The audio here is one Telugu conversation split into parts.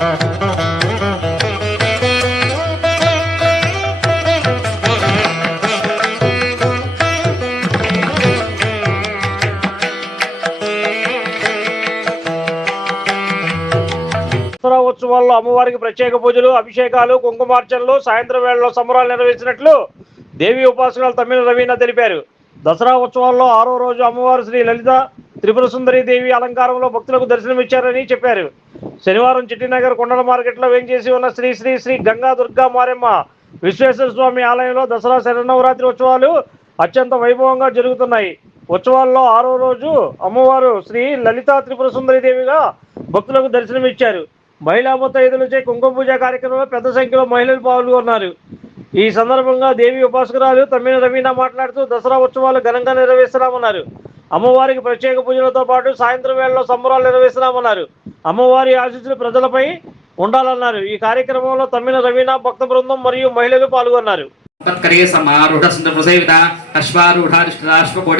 దసరా ఉత్సవాల్లో అమ్మవారికి ప్రత్యేక పూజలు అభిషేకాలు కుంకుమార్చనలు సాయంత్రం వేళలో సంబరాలు నిర్వహించినట్లు దేవి ఉపాసకులు తమిళ రవీణ తెలిపారు. దసరా ఉత్సవాల్లో ఆరో రోజు అమ్మవారు శ్రీ లలిత త్రిపుర సుందరి దేవి అలంకారంలో భక్తులకు దర్శనమిచ్చారని చెప్పారు. శనివారం చిట్టినగర్ కొండల మార్కెట్లో వేంచేసి ఉన్న శ్రీ శ్రీ శ్రీ గంగా దుర్గా మారెమ్మ విశ్వేశ్వర స్వామి ఆలయంలో దసరా శరణవరాత్రి ఉత్సవాలు అత్యంత వైభవంగా జరుగుతున్నాయి. ఉత్సవాల్లో ఆరో రోజు అమ్మవారు శ్రీ లలితా త్రిపుర సుందరి దేవిగా భక్తులకు దర్శనమిచ్చారు. మహిళా ముత్తైదులచే కుంకుమ పూజ కార్యక్రమంలో పెద్ద సంఖ్యలో మహిళలు పాల్గొన్నారు. ఈ సందర్భంగా దేవి ఉపాసకురాలు తమ్మిన రవీణ మాట్లాడుతూ దసరా ఉత్సవాలు ఘనంగా నిర్వహిస్తున్నామన్నారు. అమ్మవారికి ప్రత్యేక పూజలతో పాటు సాయంత్రం వేళలో సంబరాలు నిర్వహిస్తున్నామన్నారు. అమ్మవారి ఆశీస్సులు ప్రజలపై ఉండాలన్నారు. ఈ కార్యక్రమంలో తమ్మిన రవీణ భక్త బృందం మరియు మహిళలు పాల్గొన్నారు. తత్కరే సమారూఢ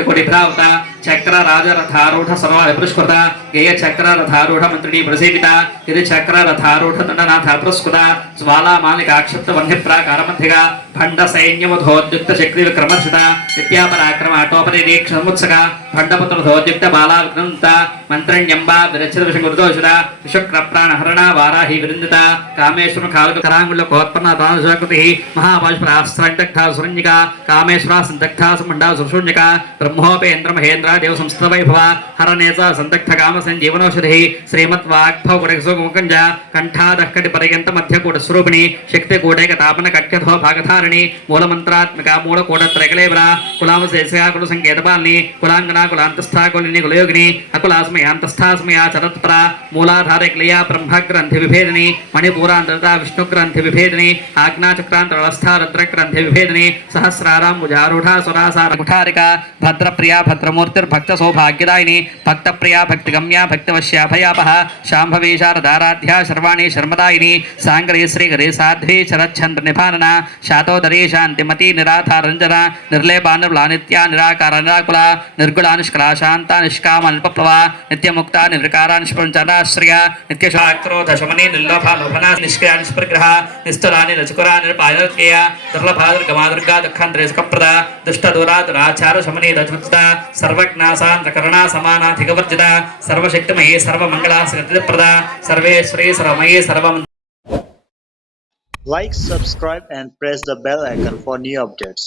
కోటి భ్రావత చక్ర రాజరథారూఢ సర్వ విపురస్కృత గేయ చక్ర రథారూఢ మంత్రిణి ప్రసేవిత ఇది చక్ర రథారూఢ దండనాథ పురస్కృత జ్వాలా మాలికాక్షిప్త వన్య ప్రాకార మధ్యగ భండ సైన్యముధోద్యుక్త శక్తి విక్రమర్షిత నిత్యాపరాక్రమ అటోపరిరీక్షముత్సక భండపుత్రధోద్యుక్త బాలా విగ్నంత మంత్రణ్యంబా విరచిత విషగురుదోషుడ విషక్ర ప్రాణహరణ వారాహి విరిందిత కామేశ్వర కాలుక కరాంగుల కోత్పన్న దానశాకృతి మహాబాష్పరాస్త్రందగ్ధ సురంజిక కామేశ్వర సందగ్ధ సుమండా సుశూన్యక బ్రహ్మోపేంద్ర మహేంద్ర దేవ సంస్థ వైభవ హరనేత సందగ్ధ కామ సంజీవనౌషధి శ్రీమత్ వాగ్భవకుడసుముకంజ కంఠాదక్కటి పర్యంత మధ్యకూట స్వరూపిణి శక్తి కూటేక తాపన కట్యథో భాగధారిణి మూలమంత్రాత్మిక మూలకూట త్రైకలేబర కులామ శేషగా సంకేతపాలని సంకేతపాలిని కులాంగనా కులాంతస్థా కులిని కులయోగిని అకులాస్మయాంతస్థాస్మయా చరత్పర మూలాధార క్లియా బ్రహ్మగ్రంథి విభేదిని మణిపూరాంతరత విష్ణుగ్రంథి విభేదిని ఆజ్ఞాచక్రాంత వ్యవస్థా విభేదిని సహస్రారాంబుజారుఢా సురాసార ముఠారిక భద్రప్రియా భద్రమూర్తిర్భక్త సౌభాగ్యదాయిని భక్తప్రియా భక్తిగమ్య భక్తవశ్యా భయాపహ శాంభవీ శారదారాధ్యా శర్వాణి శర్మదాయిని సాంగరే శ్రీ గరే సాధ్వి శరచ్ఛంద్ర నిభానన శాతోదరీ శాంతిమతి నిరాధారంజన నిర్లేపానులానిత్యా నిరాకార నిరాకుల నిర్గుళా నిష్కళ శాంత నిష్కామ నిపప్లవ నిత్యముక్త నిర్వికార నిష్పంచనాశ్రయ నిత్యశాక్రోధ శమని నిర్లోభ లోభన నిష్క్రియ నిష్ప్రగ్రహ నిస్తురాని రచకురా నిరపాయనర్కేయ దుర్లభా దుర్గమా దుర్గా దుఃఖాంధ్రే సుఖప్రద దుష్ట దూరా దురాచార శమని రజుత సర్వజ్ఞాసాంతకరణా సమానాధికవర్జిత సర్వశక్తిమయే సర్వమంగళా ప్రద సర్వేశ్వరీ సర్వమయే సర్వం Like, subscribe, and press the bell icon for new updates.